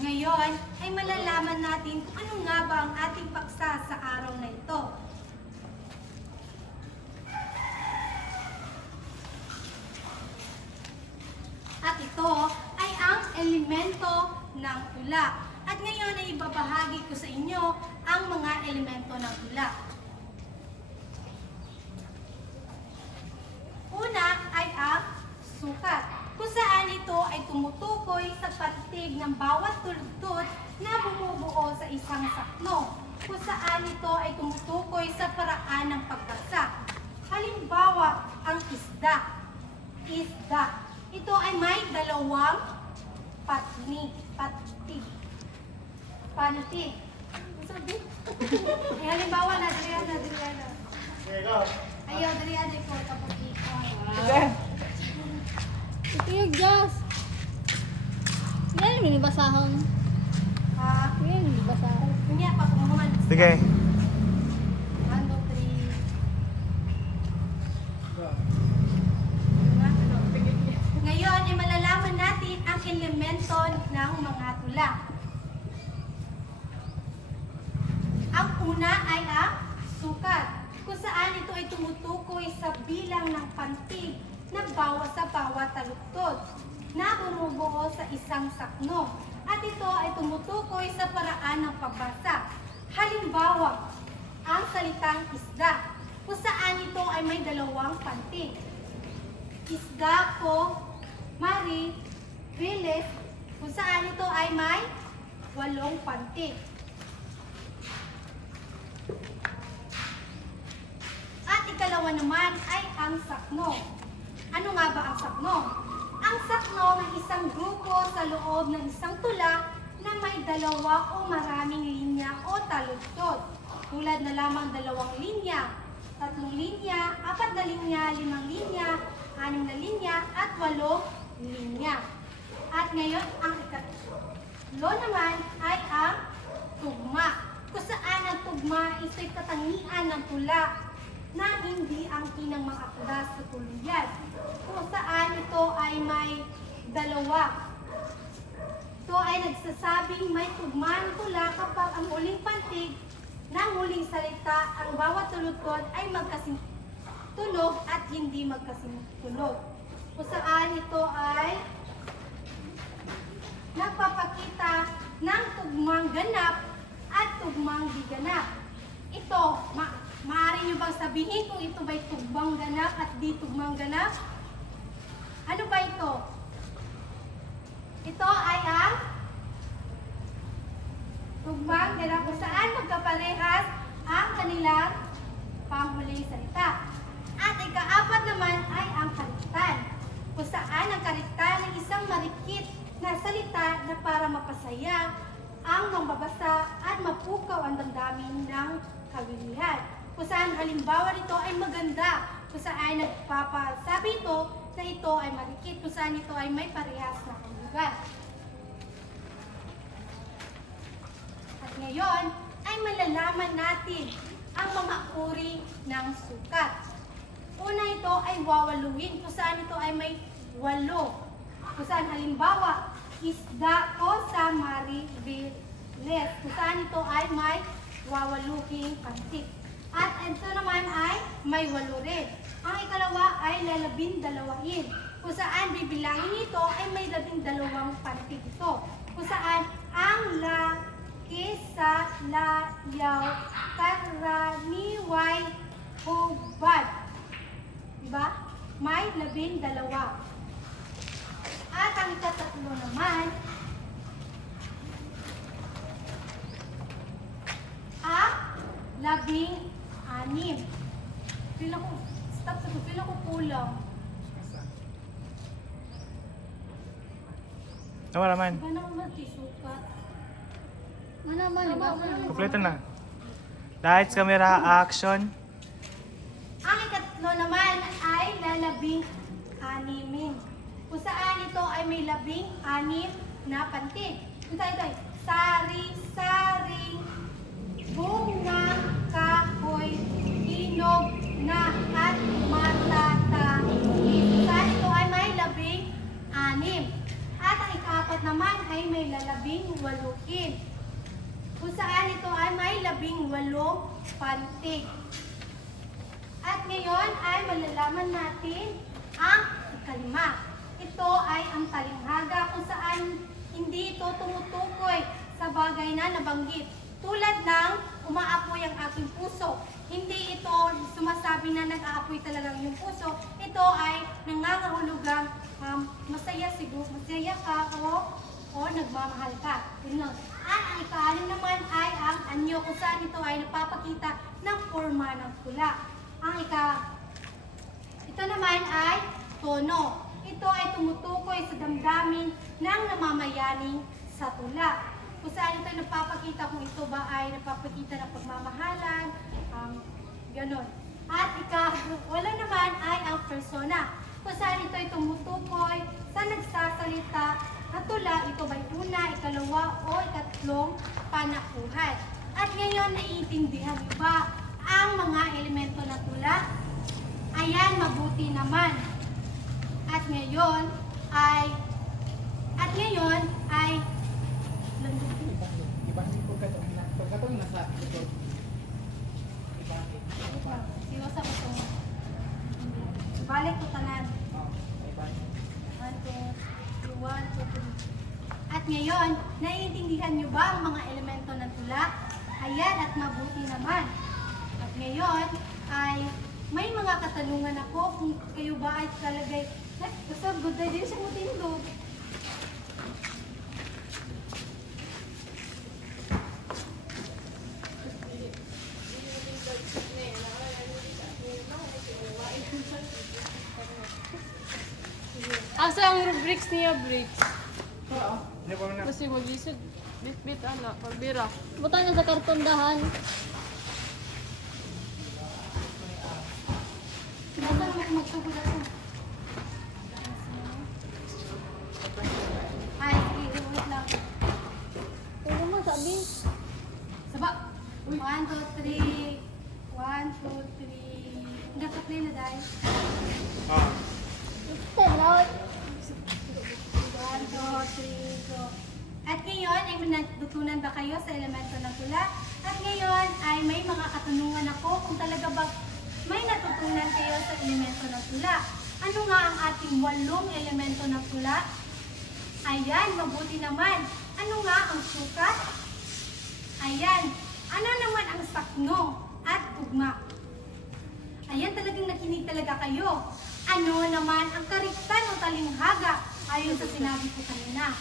Ngayon ay malalaman natin kung ano nga ba ang ating paksa sa araw na ito. At ito ay ang elemento ng tula. At ngayon ay ibabahagi ko sa inyo ang mga elemento ng tula. Una ay ang sukat, kung saan ito ay tumutukoy sa patig ng bawat tultod na bumubuo sa isang sakno, kung saan ito ay tumutukoy sa paraan ng pagbasa. Halimbawa, ang isda. Isda. Ito ay may dalawang patig. Pantig. Sabi? Ay, halimbawa na, Adriana. Ayaw, Adriana, ikaw tapos ikaw. Ito yung gas. Yan yung minibasahon. Ha? Yan yung minibasahon. Kanya, pagkumuman. Sige. 1, 2, 3. Ngayon ay malalaman natin ang elemento ng mga tula. Ang una ay ang sukat, kung saan ito ay tumutukoy sa bilang ng pantig na sa bawat taluktot na bumubuo sa isang sakno. At ito ay tumutukoy sa paraan ng pagbasa. Halimbawa, ang salitang isda, kung saan ito ay may dalawang pantig. Isda ko, Mari, Riles, kung saan ito ay may 8 pantig. At ikalawa naman ay ang sakno. Ano nga ba ang sakno? Ang sakno ay isang grupo sa loob ng isang tula na may dalawa o maraming linya o taludtod. Tulad na lamang 2 linya, 3 linya, 4 na linya, 5 linya, 6 na linya, at 8 linya. At ngayon, ang ikatlo naman ay ang tugma. Kung saan ang tugma ito'y katangian ng tula na hindi ang kinang mga akda sa tuluyan. Kung saan ito ay may dalawa. Ito ay nagsasabing may tugma ng tula kapag ang huling pantig ng huling salita, ang bawat tulutod ay magkasing tunog at hindi magkasing tunog. Kung saan ito ay nagpapakita ng tugmang ganap at tugmang di ganap. Ito, maaari nyo bang sabihin kung ito ba'y tugmang ganap at di tugmang ganap? Ano ba ito? Ito ay ang tugmang ganap kung saan magkaparehas ang kanilang panghuling salita. At ikaapat naman ay ang kaliktan, kung saan ang kaliktan ay isang marikit na salita na para mapasaya ang mambabasa at mapukaw ang damdamin ng kabilihan. Kung saan halimbawa nito ay maganda, kung saan nagpapasabi ito na ito ay marikit, kung saan ito ay may parehas na kahulugan. At ngayon ay malalaman natin ang mga uri ng sukat. Una, ito ay wawaluin, kung saan ito ay may 8. Kung saan halimbawa, isda ko sa Mari Riles, kung saan ito ay may wawaluhing pantik. At ito naman ay may 8 rin. Ang ikalawa ay lalabindalawain, kung saan bibilangin ito ay may 12 pantik ito. Kung saan ang la, kisa, layaw, karaniway, hubad. Diba? May 12. At ang katatlo naman, ang 16. Feel ako, stop sa feel ako kulang. Tama naman. Ba naman matisuka? Kompleto na. Lights, camera, action. Ang ikatlo naman ay lalabing animin. Kung saan ito ay may 16 na pantig. Kung saan ito ay sari-saring bungang kahoy, hinog na at matatangin. Kung saan ito ay may 16. At ang ikaapat ikaapat naman ay may lalabing waluhin. Kung saan ito ay may 18 pantig. At ngayon ay malalaman natin ang ikalima. Ito ay ang talinghaga kung saan hindi ito tumutukoy sa bagay na nabanggit. Tulad ng umaapoy ang aking puso. Hindi ito sumasabi na nag-aapoy talagang yung puso. Ito ay nangangahulugang masaya siguro, masaya ka o nagmamahal ka. Yun. At ang ikaanim naman ay ang anyo kung saan ito ay napapakita ng forma ng tula. Ito naman ay tono. Ito ay tumutukoy sa damdamin ng namamayaning sa tula. Kung saan ito ay napapakita kung ito ba ay napapakita ng pagmamahalan, ganon. At wala naman ay ang persona. Kung saan ito ay tumutukoy sa nagsasalita na tula, ito ba'y una, ikalawa o ikatlong panakuhan. At ngayon, naiintindihan niyo ba ang mga elemento ng tula? Ayan, mabuti naman. At ngayon ay siwasa ko ito. Balik ko tanan. 1, 2, 3. At ngayon, naiintindihan niyo ba ang mga elemento ng tula? Ayan, at mabuti naman. At ngayon ay may mga katanungan ako kung kayo ba ay talagay basta good day din siya mo tindog. Asa ang rubrics niya, bricks? Hindi ko na. Kasi mag-isip, bit-bit, pagbira. Butang na sa kartondahan. Nasa magsugod ako. Ay, sige, wait lang. Ano mo sabi? Saba. 1, 2, 3. 1, 2, 3. Nakaplay na dahil. Ah. Tenot. 1, 2, 3, go. At ngayon, ay natutunan ba kayo sa elemento ng tula? At ngayon, ay may mga katanungan ako kung talaga ba may natutunan kayo sa elemento ng tula. Ano nga ang ating 8 elemento ng tula? Ayan, mabuti naman. Ano nga ang sukat? Ayan. Ano naman ang sakno at tugma? Ayan, talagang nakinig talaga kayo. Ano naman ang kariktan o talinghaga ayon sa sinabi ko kanina?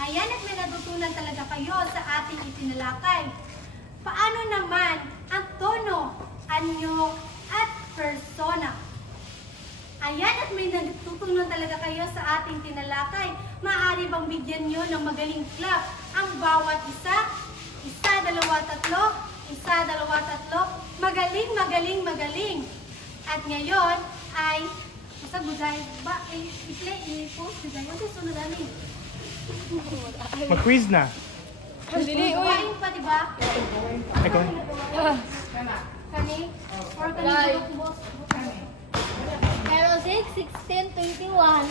Ayan, at may natutunan talaga kayo sa ating itinalakay. Paano naman ang tono, anyo, at persona? Ayan, at may natutunan talaga kayo sa ating tinalakay. Maaari bang bigyan nyo ng magaling clap ang bawat isa? 1, 2, 3. 1, 2, 3. Magaling, magaling, magaling. At ngayon ay sa buday ba i-play i-post buday kasi sunod ani. Mag-quiz na. Dili, uy. Kain pa di ba? Ikaw. Kani or kani Live. boss. Pero 6, 16, 21.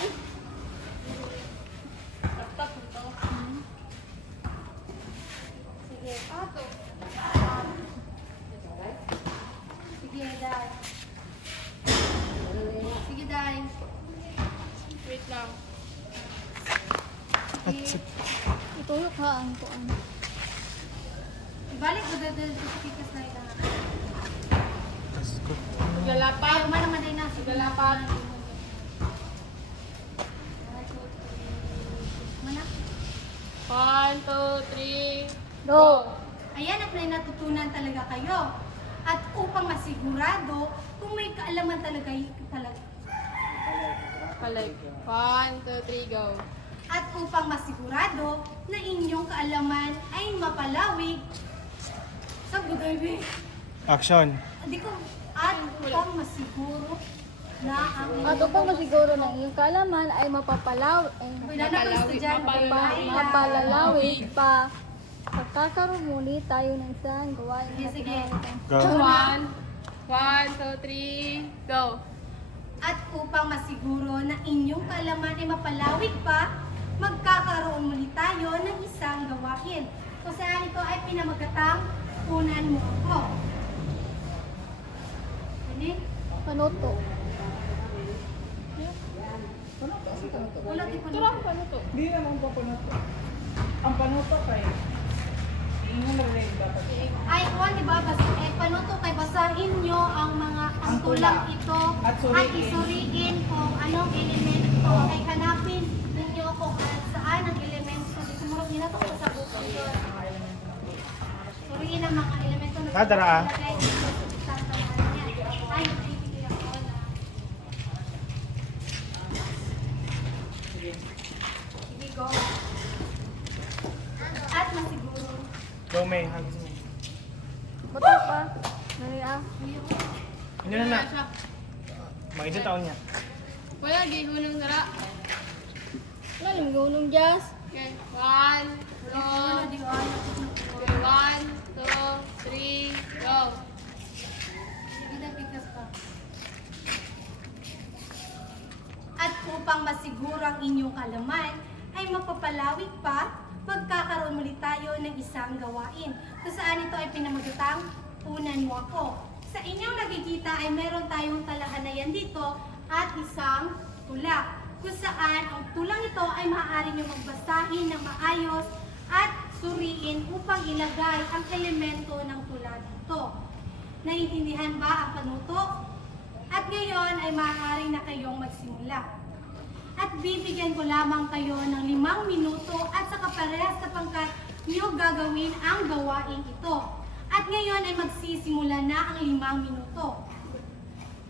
Sige. Sige, dai. Sige, dai. Wait lang. Itulok ha ang kuan. Ibalik ko dadal sa pikas na ita. Lalapat. Ay, umano man din na. Sige, Lalapat. Mana? 1, 2, 3. Go. Ayan at may natutunan talaga kayo. At upang masigurado kung may kaalaman talaga Palag. 1, 2, 3, go. at upang masigurado na inyong kaalaman ay mapalawig sa buday. Action. Hindi ko at upang masiguro na ang At upang masiguro ng iyong kaalaman ay Wala na po estudyante. mapalalawig pa. Pagkakaroon muli tayo ng isang gawain. Sige, sige. Go. 1, 2, 3, go. At upang masiguro na inyong kaalaman ay mapalawig pa, magkakaroon muli tayo ng isang gawain. Kung saan ito ay pinamagatang unan mo ako. Ano? Panuto. Ulat ito Ito lang panuto. Hindi naman po panuto. Ang panuto kay ingon na rin dapat. ay kuwan, di ba? Panuto kay basahin nyo ang mga ang tulang ito At suriin. isuriin kung anong elemento ay hanapin ninyo kung saan ang elemento. Sumurot nyo na ito sa bukong doon. Suriin ang mga elemento na Nadara, ah. ilagay dito sa isang talaan niya. Ay, nagbibigay ako na. Sige, go. At masiguro. Go, May. Hagis mo. Bato pa. Nari ah. Ano na na? Mga isang taon niya. Wala, di hunong nara. Wala lang gunong jazz. Okay, 1, Ano, 2, di ba? 1, 2, 3, go. Sige na, biglas pa. At upang masiguro ang inyong kalaman, ay mapapalawig pa, magkakaroon muli tayo ng isang gawain. Kung saan ito ay pinamagatang unan mo ako. Sa inyong nakikita ay meron tayong talahanayan dito at isang tula. Kung saan ang tulang ito ay maaari nyo magbasahin ng maayos at suriin upang ilagay ang elemento ng tula dito. Naiintindihan ba ang panuto? At ngayon ay maaari na kayong magsimula. At bibigyan ko lamang kayo ng 5 minuto at sa kaparehas sapagkat niyo gagawin ang gawain ito. At ngayon ay magsisimula na ang 5 minuto.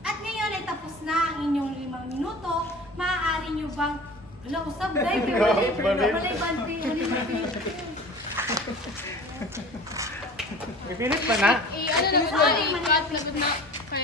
At ngayon ay tapos na ang inyong 5 minuto. Maaari niyo bang... Wala, usab dahil walay bantay. May pilit pa na. Ano na ba? I-cut na gud na.